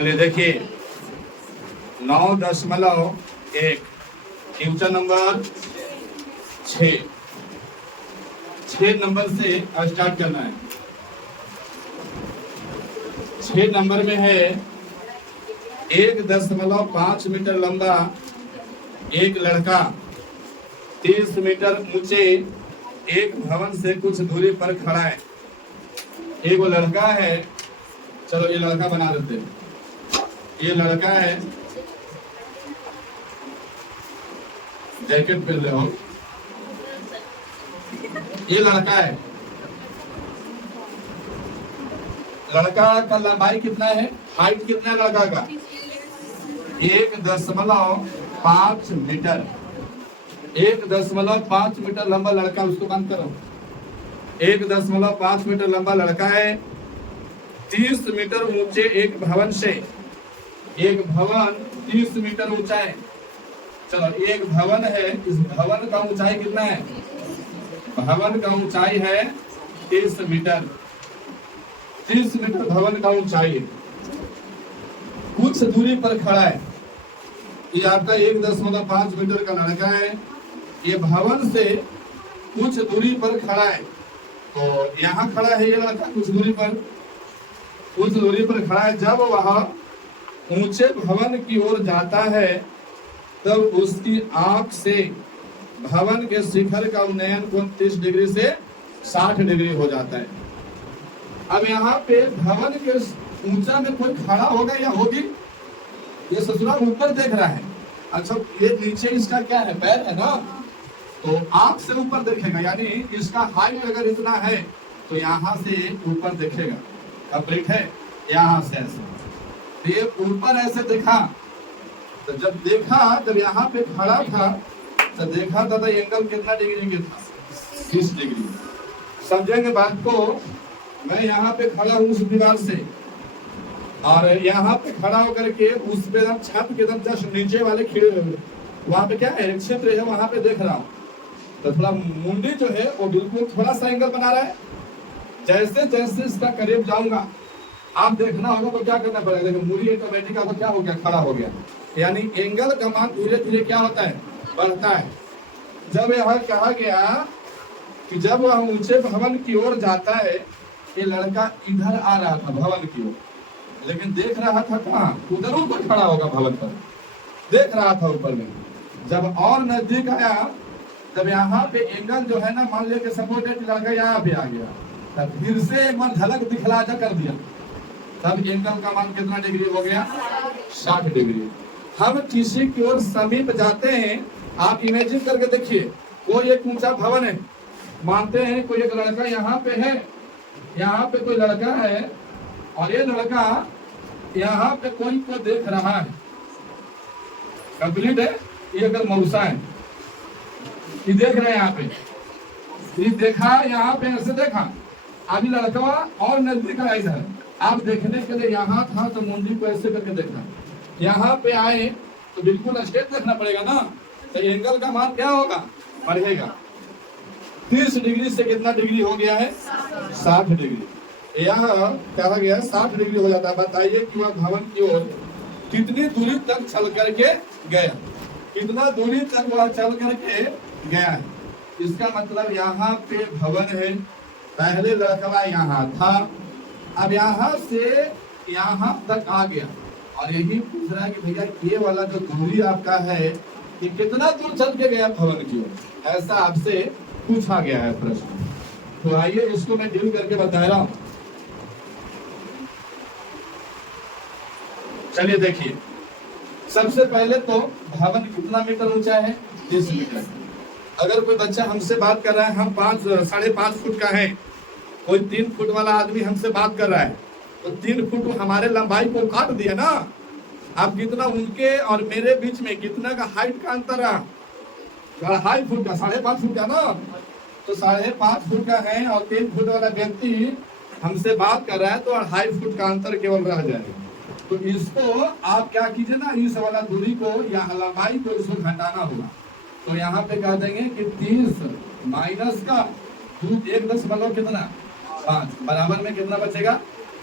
चलिए देखिए 9.1 question number 6 number से स्टार्ट करना है। 6 नंबर में है 1.5 मीटर लंबा एक लड़का 30 मीटर ऊंचे एक भवन से कुछ दूरी पर खड़ा है। एक वो लड़का है, चलो ये लड़का बना देते हैं। ये लड़का है, जैकेट पहन रहे हो। ये लड़का है, लड़का का लंबाई कितना है, हाइट कितना है लड़का का 1.5 मीटर। 1.5 मीटर लंबा लड़का, उसको बंद करो। 1.5 मीटर लंबा लड़का है, 30 मीटर ऊंचे एक भवन से, एक भवन 30 मीटर ऊंचा है। चलो एक भवन है, इस भवन का ऊंचाई कितना है, भवन का ऊंचाई है 30 मीटर। 30 मीटर भवन का ऊंचाई है, कुछ दूरी पर खड़ा है। ये आपका 1.5 मीटर का लड़का है, ये भवन से कुछ दूरी पर खड़ा है। तो यहाँ खड़ा है ये लड़का, कुछ दूरी पर खड़ा है। जब वह ऊंचे भवन की ओर जाता है तब उसकी आंख से भवन के शिखर का उन्नयन कोण 30 डिग्री से 60 डिग्री हो जाता है। अब यहाँ पे भवन के ऊंचा में कोई खड़ा होगा या होगी, ये ससुराल ऊपर देख रहा है। अच्छा ये नीचे इसका क्या है, पैर है ना, तो आंख से ऊपर देखेगा, यानी इसका हाइट अगर इतना है तो यहाँ से ऊपर देखेगा। कंप्लीट है, यहाँ से ऐसे ये ऊपर ऐसे देखा, तो जब यहाँ पे खड़ा था तो देखा था तो एंगल कितना डिग्री के था, 30 डिग्री। समझेंगे बात को। मैं यहाँ पे खड़ा हूँ उस दीवार से, और यहाँ पे खड़ा होकर के उस पे छत के एकदम जस्ट नीचे वाले खिड़े हुए, वहाँ पे क्या है क्षेत्र है, वहाँ पे देख रहा हूँ। तो थोड़ा मुंडी जो है वो बिल्कुल थोड़ा सा एंगल बना रहा है। जैसे जैसे इसका करीब जाऊंगा, आप देखना होगा तो क्या करना पड़ेगा। देखो मूरी ऑटोमेटिक आपको क्या हो गया, खड़ा हो गया, यानी एंगल का मान धीरे धीरे क्या होता है, बढ़ता है। जब यह कहा गया कि जब वह ऊंचे भवन की ओर जाता है, ये लड़का इधर आ रहा था भवन की ओर, लेकिन देख रहा था कहाँ, उधर ऊपर खड़ा होगा भवन पर, देख रहा था ऊपर में। जब और नजदीक आया तब यहाँ पे एंगल जो है ना, मान लिया कि सपोज लड़का यहाँ पे आ गया, तब फिर से एक बार झलक दिखला कर दिया, तब एंगल का मान कितना डिग्री हो गया, 60 डिग्री। हम किसी की ओर समीप जाते हैं, आप इमेजिन करके देखिए, कोई एक ऊंचा भवन है, मानते हैं कोई एक लड़का यहाँ पे है, यहाँ पे कोई लड़का है, और ये लड़का यहाँ पे कोई को देख रहा है। कंप्लीट है, ये अगर मौसा है, ये देख रहे हैं यहाँ पे, ये देखा यहाँ पे ऐसे देखा, अभी लड़का और नजदीक आया इधर, आप देखने के लिए यहाँ था तो मुंडी को ऐसे करके देखना, यहाँ पे आए तो बिल्कुल स्ट्रेट देखना पड़ेगा ना, तो एंगल का मान क्या होगा, बढ़ेगा। 30 डिग्री से कितना डिग्री हो गया है, 60 डिग्री। यहाँ कहा गया 60 डिग्री हो जाता है। बताइए कि वह भवन की ओर कितनी दूरी तक चल करके गया, कितना दूरी तक वह चल करके गया है। इसका मतलब यहाँ पे भवन है, पहले लड़का यहाँ था, अब यहाँ से यहाँ तक आ गया, और यही पूछ रहा है कि भैया ये वाला जो दूरी आपका है कि कितना दूर चल के गया भवन की ओर, ऐसा आपसे पूछा गया है प्रश्न। तो आइए इसको मैं डील करके बता रहा हूँ। चलिए देखिए, सबसे पहले तो भवन कितना मीटर ऊंचा है, 30 मीटर। अगर कोई बच्चा हमसे बात कर रहा है, हम 5.5 फुट का है, कोई 3 फुट वाला आदमी हमसे बात कर रहा है, तो 3 फुट हमारे लंबाई को काट दिया ना। अब कितना उनके और मेरे बीच में कितना का हाइट का अंतर रहा, 2.5 फुट का, 5.5 फुट का ना, तो 5.5 फुट का है, और 3 फुट वाला व्यक्ति हमसे बात कर रहा है, तो 2.5 फुट का अंतर केवल रह जाएगा। तो इसको आप क्या कीजिए ना, इस वाला दूरी को या लंबाई को इसको घटाना होगा। तो यहाँ पे कह देंगे कि 30 माइनस का 1 दशमलव कितना 5 बराबर में कितना बचेगा,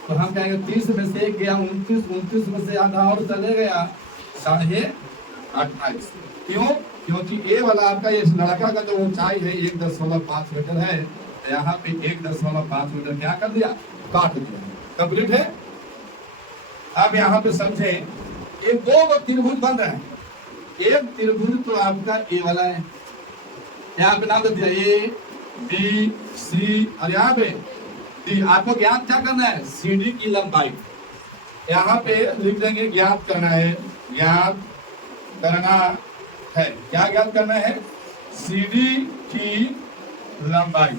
तो हम कहेंगे 30 में से 1 गया 29, 29 में से आधा और चले गया 28.5। क्यों? क्योंकि ए वाला आपका ये लड़का का जो ऊंचाई है 1.5 मीटर है, यहाँ पे 1.5 मीटर क्या कर दिया, काट दिया। कंप्लीट है। अब यहाँ पे समझे, ये दो त्रिभुज बन रहे हैं। एक त्रिभुज तो आपका ए वाला है, यहाँ पे नाम दे दिया ए बी सी, और यहाँ पे डी। आपको ज्ञात क्या करना है, सी डी की लंबाई। यहाँ पे लिख देंगे ज्ञात करना है, ज्ञात करना है। क्या ज्ञात करना है, सी डी की लंबाई।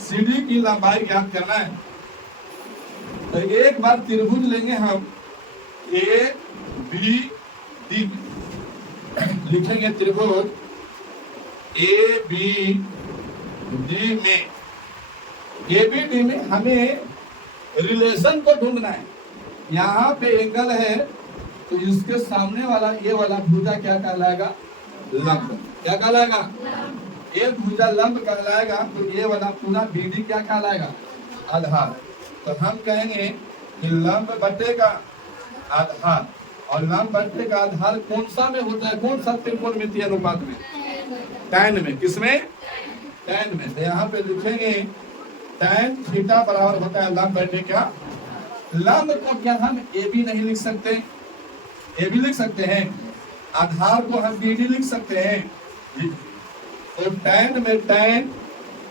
सी डी की लंबाई ज्ञात करना है। तो एक बार त्रिभुज लेंगे हम ए बी डी, लिखेंगे त्रिभुज ए बी डी में, ए बी डी में हमें रिलेशन को ढूंढना है। यहाँ पे एंगल है तो इसके सामने वाला ये वाला भुजा क्या कहलाएगा, लंब। क्या कहलाएगा, ये भुजा लंब कहलाएगा। तो ये वाला पूरा बीडी क्या कहलाएगा, आधार। तो हम कहेंगे कि लंब बटे का आधार, और लंब बटे का आधार कौन सा में होता है, कौन सा त्रिकोणमितीय अनुपात में, tan में। किसमें, tan में। तो यहाँ पे लिखेंगे tan थीटा बराबर होता है लंब बटे क्या, लंब को क्या हम ए बी नहीं लिख सकते, ए बी लिख सकते हैं, आधार को हम बी डी लिख सकते हैं। तो tan में tan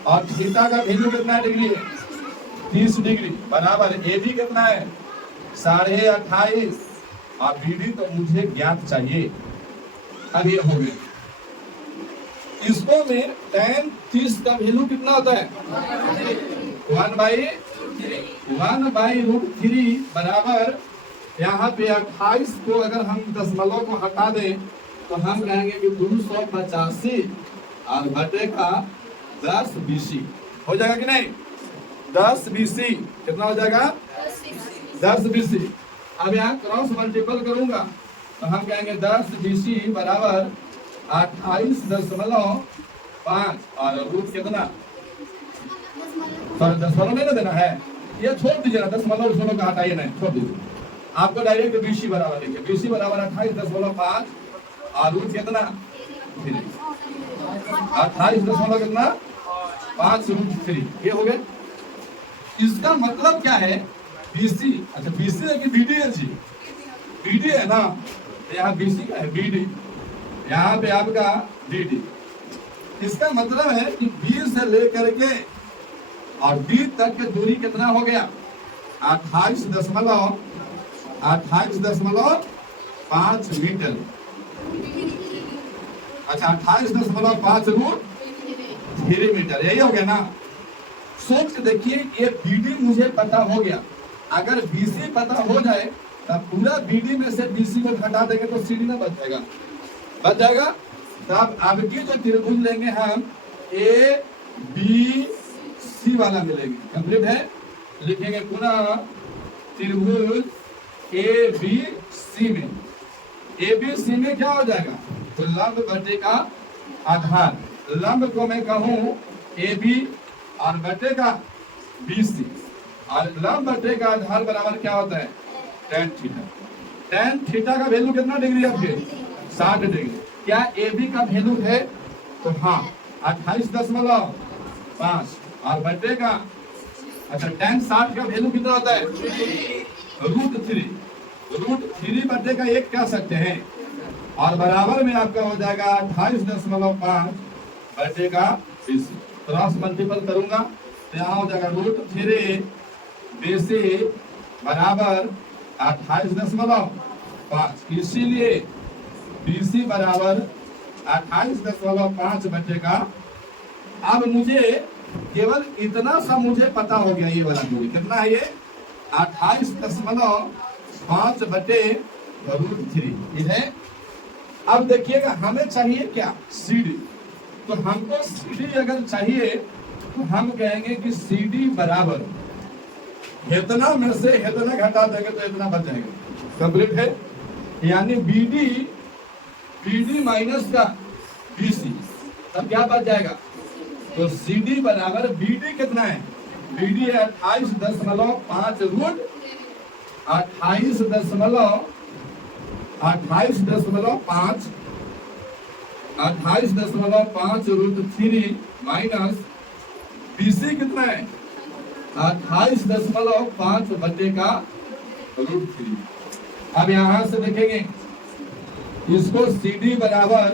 और थीटा का वैल्यू कितना डिग्री है, 30 डिग्री, बराबर ए बी कितना है 28.5, और बी डी तो मुझे ज्ञात चाहिए। अब ये हो गया। इसको में tan 30 का वैल्यू कितना होता है, 1/√3 बराबर, यहाँ पे 28 को अगर हम दशमलव को हटा दें तो हम कहेंगे कि 285 और बटे का 10 BC हो जाएगा कि नहीं, 10 BC कितना हो जाएगा, 10 BC। अब यहाँ क्रॉस मल्टीपल करूंगा तो हम कहेंगे 10 BC बराबर 28.5 और रूट कितना, सॉरी दशमलव नहीं देना है, ये छोड़ दीजिए ना, दशमलव का हटाइए, नहीं छोड़ दीजिए। आपको डायरेक्ट BC बराबर लिखिए, BC बराबर 28.5 और रूट कितना 28.5 ये हो गए। इसका मतलब क्या है, BC, अच्छा BC है कि BD है जी, BD है ना, यहाँ BC का है BD, यहाँ पे आपका DD। इसका मतलब है कि B से लेकर के और D तक की दूरी कितना हो गया, 28.5 मीटर। अच्छा 28.5√3 मीटर, यही हो गया ना। सोच के देखिए, ये BD मुझे पता हो गया, अगर BC पता हो जाए तब पूरा BD में से BC को घटा देंगे तो CD में बच जाएगा, बच जाएगा। तब अब की जो त्रिभुज लेंगे हम ABC वाला मिलेंगे। कंप्लीट है। लिखेंगे पुनः त्रिभुज ABC में, ABC में क्या हो जाएगा, तो लंब बटे का आधार, लंब को मैं कहूं AB और बटे का BC, और लंब बटे का आधार बराबर क्या होता है, tan थीटा। tan थीटा का वैल्यू कितना डिग्री है आपके, 60 डिग्री। क्या AB का वैल्यू है, तो हाँ 28.5 और बटे का, अच्छा tan 60 का वैल्यू कितना होता है, √3 बटे का 1 कह सकते हैं, और बराबर में आपका हो जाएगा 28.5 बटे का 20। क्रॉस मल्टीपल करूंगा तो यहाँ हो जाएगा √3 BC बराबर 28.5, इसीलिए BC बराबर 28.5 बटे का। अब मुझे केवल इतना सा मुझे पता हो गया, ये वाला दूरी कितना है, ये 28.5 बटे √3 ये है। अब देखिएगा हमें चाहिए क्या, CD। तो हमको CD अगर चाहिए तो हम कहेंगे कि CD बराबर इतना में से इतना घटा देंगे तो इतना बच जाएगा। कंप्लीट है। यानी BD माइनस का BC, तब क्या बच जाएगा, तो CD बराबर BD कितना है, BD है 28.5 √3 28.5 √3 माइनस BC कितना है 28.5 बटे का √3। अब यहां से देखेंगे इसको CD बराबर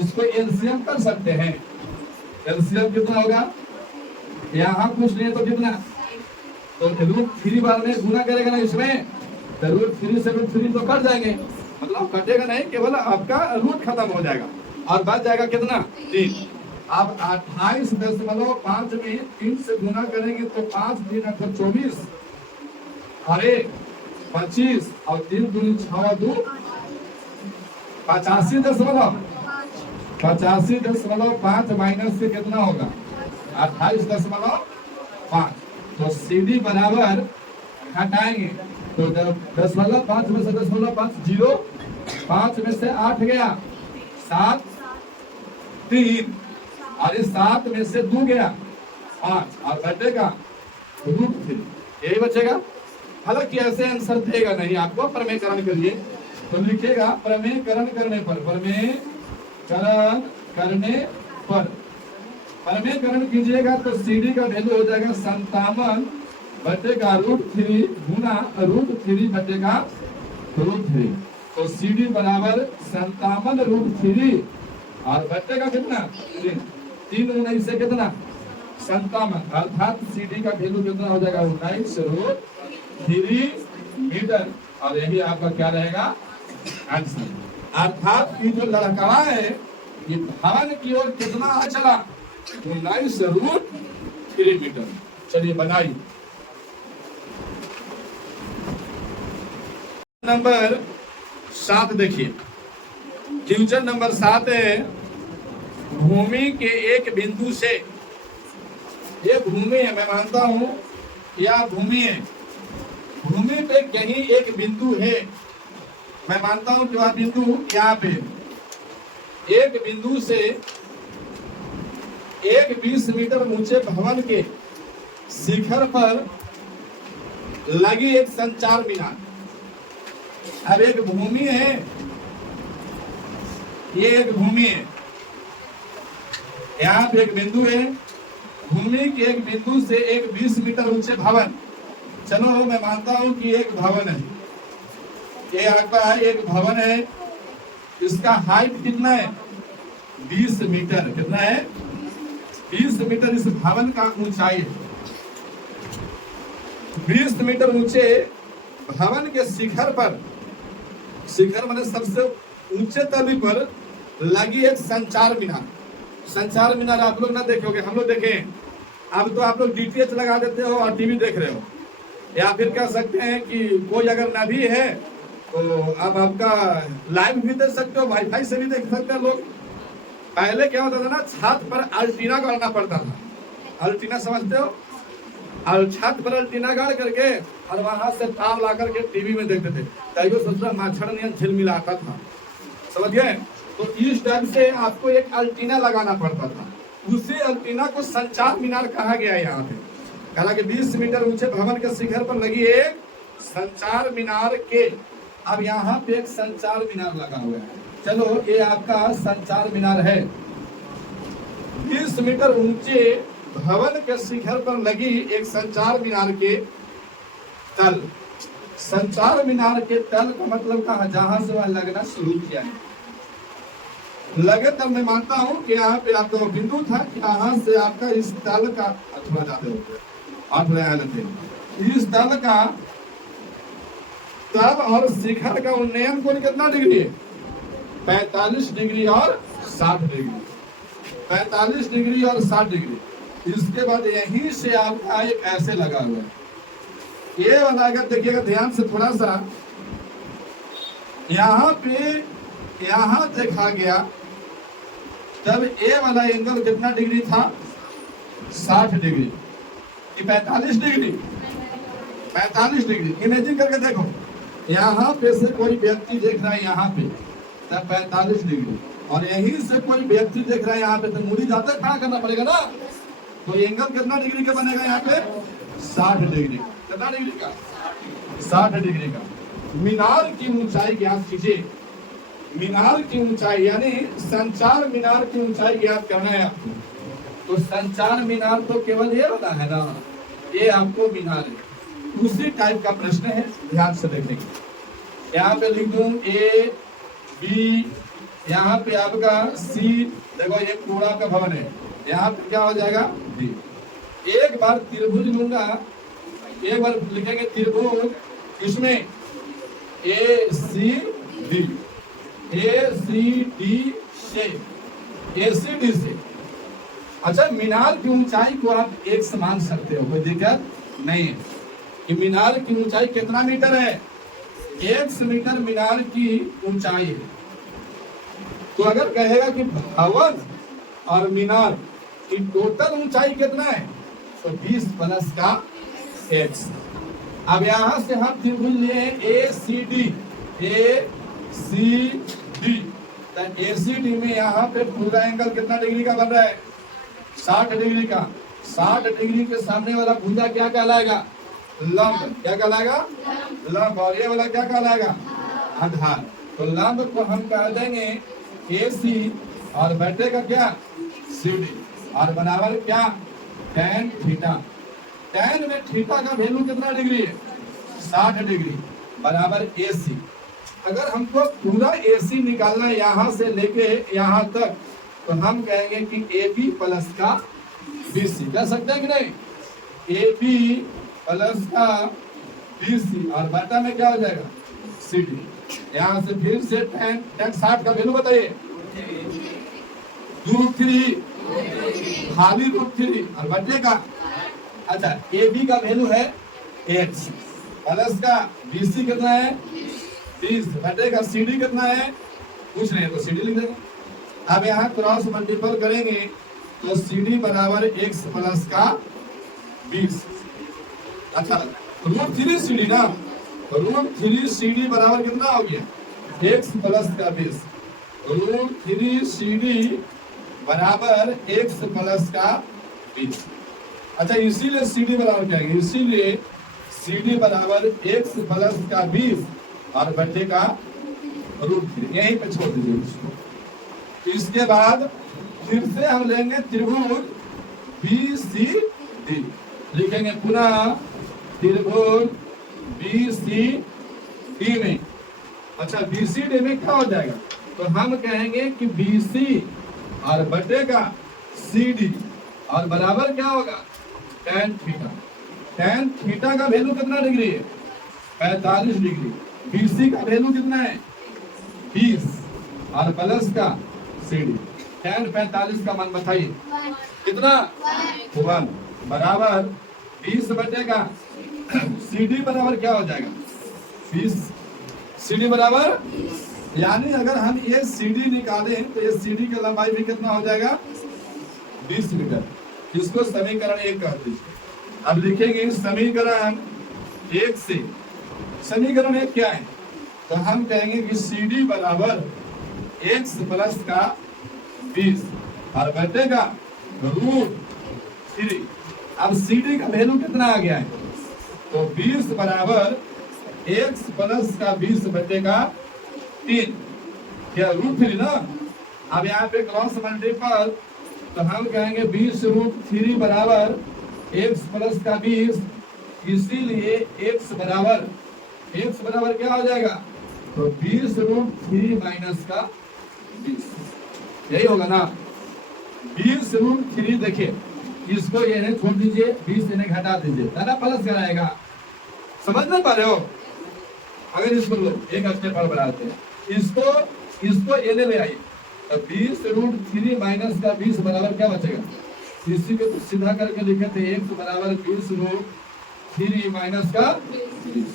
इसको एलसीएम कर सकते हैं। एलसीएम कितना होगा यहाँ कुछ नहीं तो कितना तो √3 बार में गुना करेगा ना इसमें तो √3 से √3 तो कट जाएंगे मतलब कटेगा नहीं केवल आपका रूट खत्म हो जाएगा और बच जाएगा कितना 3। अब 28.5 में 3 से गुना करेंगे तो 5 3 24 और 1 25 और 3 दूनी 6 2 85.5 माइनस से कितना होगा 28.5। तो CD बराबर घटाएंगे तो 10.5 में से 10.5 0 5 में से 8 गया 7 3 और इस 7 में से 2 गया 5 और बचेगा √3 यही बचेगा। हालांकि ऐसे आंसर देगा नहीं आपको प्रमेयकरण के लिए तो लिखिएगा प्रमेयकरण करने पर प्रमेयकरण कीजिएगा तो CD का वैल्यू हो जाएगा 57 बटे का √3 गुना √3 बटे का √3। तो CD बराबर 57 √3 और बटे का कितना 3 19 से कितना 57 अर्थात CD का वैल्यू कितना हो जाएगा 19 √3 मीटर और यही आपका क्या रहेगा आंसर। अर्थात ये जो लड़का है ये भवन की ओर कितना चला 19 √3 मीटर। चलिए बनाइए नंबर 7 देखिए क्वेश्चन नंबर 7 है भूमि के एक बिंदु से ये भूमि है मैं मानता हूं यह भूमि है भूमि पे कहीं एक बिंदु है मैं मानता हूं कि वह बिंदु यहाँ पे एक बिंदु से एक 20 मीटर ऊंचे भवन के शिखर पर लगी एक संचार मीनार। अब एक भूमि है ये एक भूमि है यहाँ पे एक बिंदु है भूमि के एक बिंदु से एक 20 मीटर ऊंचे भवन चलो मैं मानता हूं कि एक भवन है ये आपका एक भवन है इसका हाइट कितना है 20 मीटर कितना है 20 मीटर इस भवन का ऊंचाई है 20 मीटर ऊंचे भवन के शिखर माने सबसे ऊंचे तली पर लगी एक संचार मीनार आप लोग ना देखोगे हम लोग देखें अब तो आप लोग DTH लगा देते हो और टीवी देख रहे हो या फिर कह सकते हैं कि कोई अगर ना भी है तो आप आपका लाइव भी देख सकते हो वाईफाई से भी देख सकते हैं लोग। पहले क्या होता था ना छत पर अल्टीना गाड़ना पड़ता था अल्टीना समझते हो और छत पर अल्टीना गाड़ करके और वहां से तार ला करके टीवी में देखते थे तैयो सोचता माछड़ नियन झिलमिलाता था समझ गए। तो इस टाइप से आपको एक अल्टीना लगाना पड़ता था उसी अल्टीना को संचार मीनार कहा गया यहाँ पे कहा कि 20 मीटर ऊंचे भवन के शिखर पर लगी एक संचार मीनार के अब यहाँ पे एक संचार मीनार लगा हुआ है चलो ये आपका संचार मीनार है 20 मीटर ऊंचे भवन के शिखर पर लगी एक संचार मीनार के तल संचार मीनार के तल का मतलब कहा जहां से वह लगना शुरू किया है लगे तब मैं मानता हूं कि यहाँ पे आपका बिंदु था कि यहाँ से आपका इस तल का थोड़ा ज्यादा इस तल का तल और शिखर का उन्नयन कोण कितना डिग्री है 45 डिग्री और 60 डिग्री 45 डिग्री और 60 डिग्री। इसके बाद यहीं से आपका एक ऐसे लगा हुआ है ये वाला अगर देखिएगा ध्यान से थोड़ा सा यहाँ पे यहाँ देखा गया तब ए वाला एंगल कितना डिग्री था 60 डिग्री कि 45 डिग्री 45 डिग्री। इमेजिन करके देखो यहाँ पे से कोई व्यक्ति देख रहा है यहाँ पे तब 45 डिग्री और यहीं से कोई व्यक्ति देख रहा है यहाँ पे तो मूरी जाते खड़ा करना पड़ेगा ना तो एंगल कितना डिग्री का बनेगा यहाँ पे 60 डिग्री कितना डिग्री का 60 डिग्री का। मीनार की ऊंचाई ज्ञात कीजिए। मीनार की ऊंचाई यानी संचार मीनार की ऊंचाई ज्ञात करना है आपको। तो संचार मीनार तो केवल ये वाला है ना, ये आपको मीनार है। उसी टाइप का प्रश्न है, ध्यान से देखेंगे। यहाँ पे लिख दूं ए बी, यहाँ पे आपका सी, देखो ये पूरा का भवन है, यहाँ पे क्या हो जाएगा डी। एक बार त्रिभुज लूंगा, एक बार लिखेंगे त्रिभुज, इसमें ए सी डी, ए सी डी से, ए सी डी से। अच्छा, मीनार की ऊंचाई को आप एक समान सकते हो, कोई दिक्कत नहीं है कि मीनार की ऊंचाई कितना मीटर है, 1 मीटर मीनार की ऊंचाई है। तो अगर कहेगा कि भवन और मीनार की टोटल ऊंचाई कितना है, तो 20 प्लस का x। अब यहां से हम त्रिभुज लिए ए सी डी, ए सी डी, ए सी डी में यहाँ पे पूरा एंगल कितना डिग्री का बन रहा है, 60 डिग्री का। 60 डिग्री के सामने वाला भुजा क्या कहलाएगा, लंब। क्या कहलाएगा, लंब। और ये वाला क्या कहलाएगा, आधार। तो लंब को हम कह देंगे ए सी और बैठेगा क्या, सी डी, और बराबर क्या, tan थीटा। tan में थीटा का वैल्यू कितना डिग्री है, 60 डिग्री, बराबर ए सी। अगर हमको पूरा ए सी निकालना है यहाँ से लेके यहाँ तक, तो हम कहेंगे कि ए बी प्लस का बी सी। कह सकते हैं कि नहीं, ए बी प्लस का बी सी, और बटा में क्या हो जाएगा, सी डी। यहाँ से फिर से tan 60 का वैल्यू बताइए, √3, खाली √3, और बटे का, अच्छा ए बी का वैल्यू है x, प्लस का बी सी कितना है 30, बटे का सी डी कितना है, कुछ नहीं तो सी डी लिख देंगे। अब यहाँ क्रॉस मल्टीपल करेंगे तो सी डी बराबर x प्लस का 20। अच्छा √3 सी डी ना, √3 सी डी बराबर कितना हो गया, x प्लस का 20। √3 सी डी बराबर x प्लस का 20। अच्छा इसीलिए सी डी बराबर क्या है, इसीलिए सी डी बराबर x प्लस का 20 और बटे का √3। यहीं पे छोड़ दीजिए इसको। इसके बाद फिर से हम लेंगे त्रिभुज बी सी डी, लिखेंगे पुनः त्रिभुज बी सी डी में। अच्छा बी सी डी में क्या हो जाएगा, तो हम कहेंगे कि बी सी और बटे का सी डी, और बराबर क्या होगा, tan थीटा। tan थीटा का वैल्यू कितना डिग्री है, 45 डिग्री। बीसी का वैल्यू कितना है, 20, और प्लस का सी डी। tan 45 का मान बताइए कितना, 1, बराबर 20 बटे का सी डी बराबर क्या हो जाएगा, 20। सी डी बराबर, यानी अगर हम ये सी डी निकालें तो ये सी डी की लंबाई भी कितना हो जाएगा, 20 मीटर। इसको समीकरण 1 कह दीजिए। अब लिखेंगे समीकरण 1 से, समीकरण 1 क्या है, तो हम कहेंगे कि सी डी बराबर x प्लस का 20 और बटे का √3। अब सी डी का वैल्यू कितना आ गया है, तो 20 बराबर x प्लस का 20 बटे का 3, क्या √3 ना। अब यहाँ पे क्रॉस मल्टीपल, तो हम कहेंगे 20 √3 बराबर x प्लस का 20, इसीलिए x बराबर क्या हो जाएगा, तो 20 √3 माइनस का 20, यही होगा ना। 20 √3 देखिए, इसको ये नहीं छोड़ दीजिए, 20 इन्हें घटा दीजिए, दादा प्लस कराएगा, समझ नहीं पा रहे हो। अगर इसको लो एक स्टेप पर बढ़ाते हैं, इसको ये ले आइए, तो 20 √3 माइनस का 20 बराबर क्या बचेगा, इसी को तो सीधा करके लिखे थे, x बराबर 20 √3 माइनस का 20,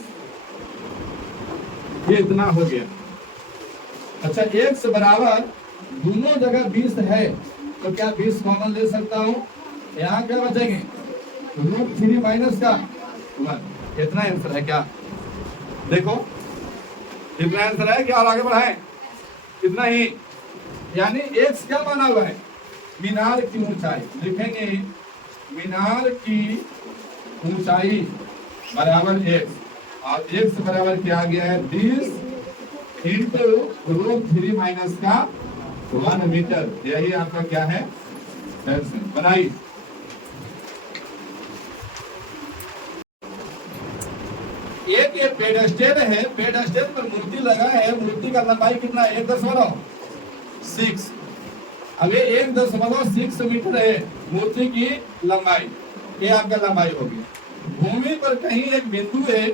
ये इतना हो गया। अच्छा x बराबर दोनों जगह 20 है, तो क्या 20 कॉमन ले सकता हूँ, यहाँ क्या बचेंगे, √3 माइनस का 1। इतना आंसर है क्या, देखो इतना आंसर है क्या, और आगे बढ़ाएं, इतना ही। यानी x क्या माना हुआ है, मीनार की ऊंचाई। लिखेंगे मीनार की ऊंचाई बराबर x, और x बराबर क्या आ गया है 20 इंटू √3 माइनस का 1 मीटर। यही आपका क्या है बनाई। एक ये पेडेस्टल है, पेडेस्टल पर मूर्ति लगा है, मूर्ति का लंबाई कितना है 1.6। अब ये 1.6 मीटर है मूर्ति की लंबाई, ये आपका लंबाई होगी। भूमि पर कहीं एक बिंदु है,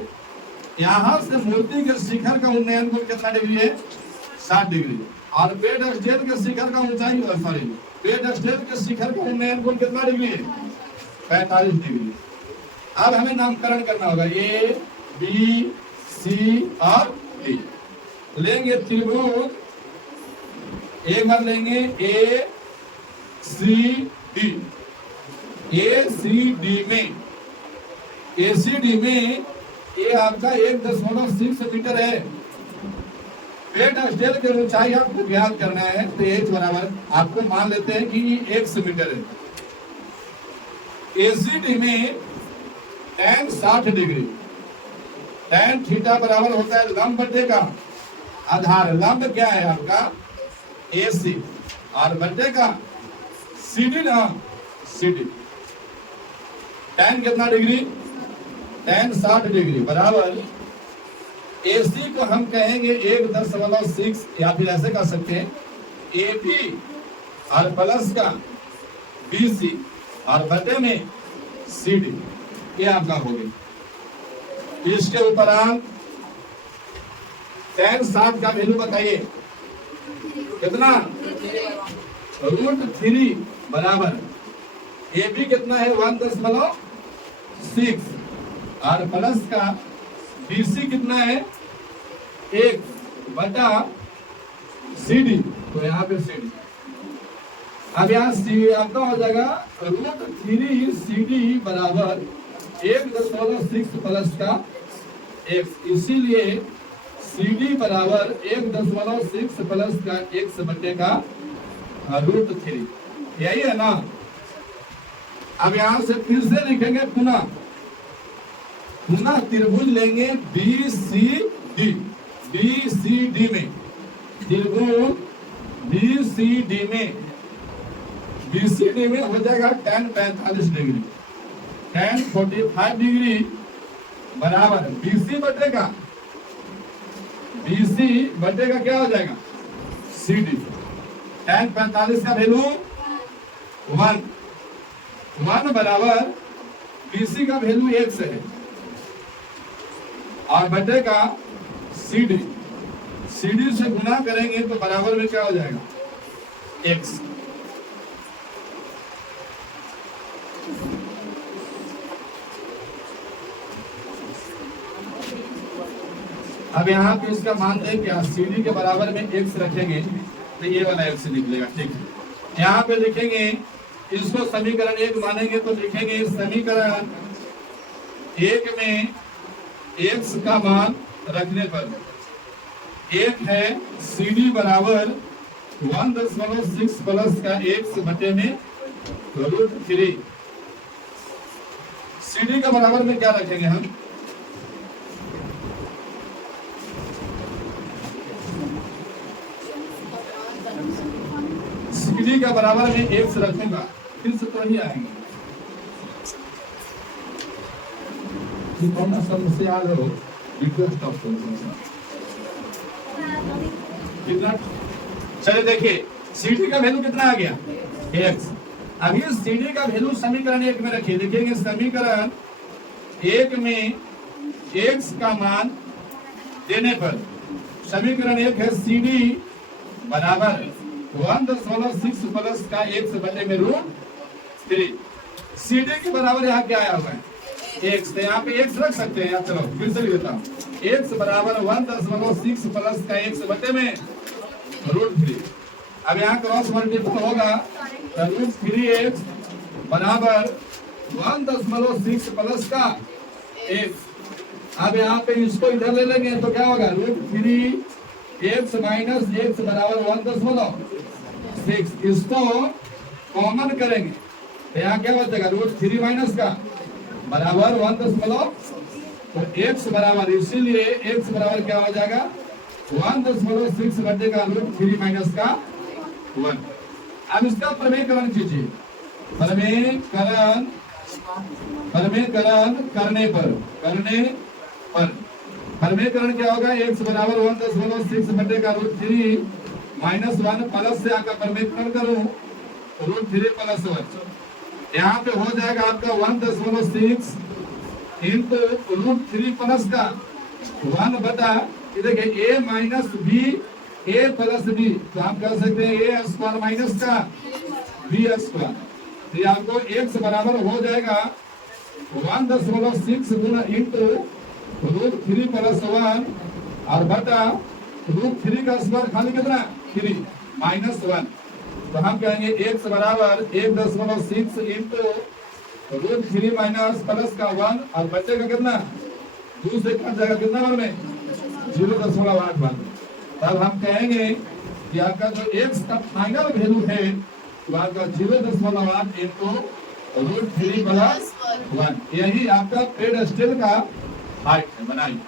यहाँ से मूर्ति के शिखर का उन्नयन कोण कितना डिग्री है 60 डिग्री। और पेडेस्टल के शिखर का ऊंचाई पेडेस्टल के शिखर का उन्नयन कोण कितना डिग्री है 45 डिग्री। अब हमें नामकरण करना होगा ए बी सी और डी। लेंगे त्रिभुज, एक बार लेंगे ए सी डी। ए सी डी में ये आपका 1.6 मीटर है। पेडेस्टल की ऊंचाई आपको ज्ञात करना है, तो h बराबर आपको मान लेते हैं कि ये x मीटर है। एसीडी में tan 60 डिग्री, tan थीटा बराबर होता है लंब बटे का आधार। लंब क्या है आपका AC और बटे का CD ना CD। tan कितना डिग्री tan 60 डिग्री बराबर AC को हम कहेंगे 1.6 या फिर ऐसे कह सकते हैं AP और प्लस का BC और बटे में CD। ये आपका हो गया। इसके उपरांत tan 60 का वैल्यू बताइए कितना √3 बराबर AB कितना है 1.6 और प्लस का BC कितना है 1 बटा CD। तो यहाँ पे CD, अब यहाँ आपका हो जाएगा √3 CD बराबर 1.6 प्लस का x। इसीलिए CD बराबर 1.6 प्लस का x बटे का √3। यही है ना। अब यहाँ से फिर से लिखेंगे पुनः त्रिभुज लेंगे BCD में त्रिभुज BCD में हो जाएगा tan 45 डिग्री, tan 45 डिग्री बराबर BC बटे का क्या हो जाएगा CD। tan 45 का वैल्यू 1 बराबर BC का वैल्यू x है और बटे का CD से गुना करेंगे तो बराबर में क्या हो जाएगा x। अब यहाँ पे इसका मान दें क्या CD के बराबर में x रखेंगे तो ये वाला x निकलेगा। ठीक है, यहाँ पे लिखेंगे इसको समीकरण 1 मानेंगे तो लिखेंगे समीकरण 1 में x का मान रखने पर एक है CD बराबर 1.6 प्लस का x बटे में √3। CD का बराबर में क्या रखेंगे हम CD का बराबर में x रखूंगा, फिर से तो ही आएंगे। कौन सा समस्या आ रहा हो रिक्वेस्ट ऑप्शन कितना। चलिए देखिए CD का वैल्यू कितना आ गया x। अभी CD का वैल्यू समीकरण 1 में रखिए। लिखेंगे समीकरण 1 में x का मान देने पर समीकरण 1 है CD बराबर 1.6 प्लस का x बटे में √3। CD के बराबर यहाँ क्या आया हुआ है x, तो यहाँ पे x रख सकते हैं। चलो फिर से लिख देता हूँ x बराबर 1.6 प्लस का x बटे में √3। अब यहाँ क्रॉस मल्टीपल होगा तो √3x बराबर 1.6 प्लस का x। अब यहाँ पे इसको इधर ले लेंगे तो क्या होगा √3x माइनस x बराबर 1.6। इसको कॉमन करेंगे तो यहाँ क्या बचेगा √3 माइनस का बराबर 1.6। तो x बराबर, इसीलिए x बराबर क्या हो जाएगा 1.6 घटेगा √3 माइनस का 1। अब इसका प्रमेयकरण कीजिए। प्रमेयकरण करने पर प्रमेयकरण क्या होगा, x बराबर 1.6 घटेगा √3 माइनस 1 प्लस से आपका प्रमेयकरण करूं √3 प्लस 1, यहाँ पे हो जाएगा आपका 1.6 इंटू √3 प्लस का 1 बटा, देखिए a minus B a plus B, तो हम कह सकते हैं a स्क्वायर माइनस का b स्क्वायर। तो आपको x बराबर हो जाएगा 1.6 गुना इंटू √3 प्लस 1 और बटा √3 का स्क्वायर खाली कितना 3 माइनस 1। तो हम कहेंगे x बराबर 1.6 इंटू √3 माइनस प्लस का 1 और बचेगा कितना, 2 से कट जाएगा कितना बार में 0.8 बार। तब हम कहेंगे कि आपका जो x का फाइनल वैल्यू है वो आपका 0.8 इंटू √3 प्लस 1, यही आपका पेड स्टील का हाइट है। बनाइए।